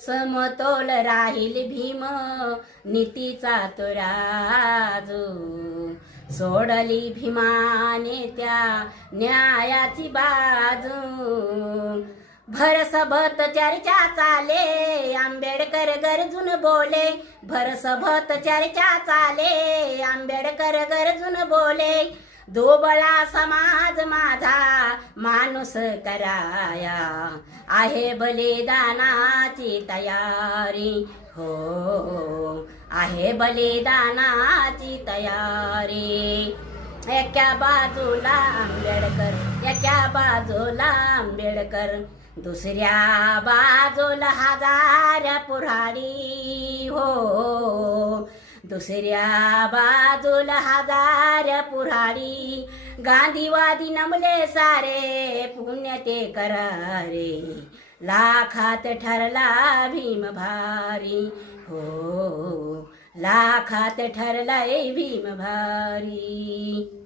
समतोल राहील भीम नीतीचा तो राजू. सोडली भीमाने त्या न्यायाची बाजू. भरसभत चर्चा चाले आंबेडकर गरजून बोले. भरसभत चर्चा चाले आंबेडकर गरजून बोले. दोबळा समाज माझा माणूस कराया आहे बलिदानाची तयारी. हो आहे बलिदानाची तयारी. एका बाजूला आंबेडकर एका बाजूला आंबेडकर दुसऱ्या बाजूला हजार पुराणी. हो दुसऱ्या बाजूला हजार पुराणी. गांधीवादी नमले सारे पुण्य ते करारे. लाखात ठरला भीम भारी. हो लाखात ठरलाय भीम भारी.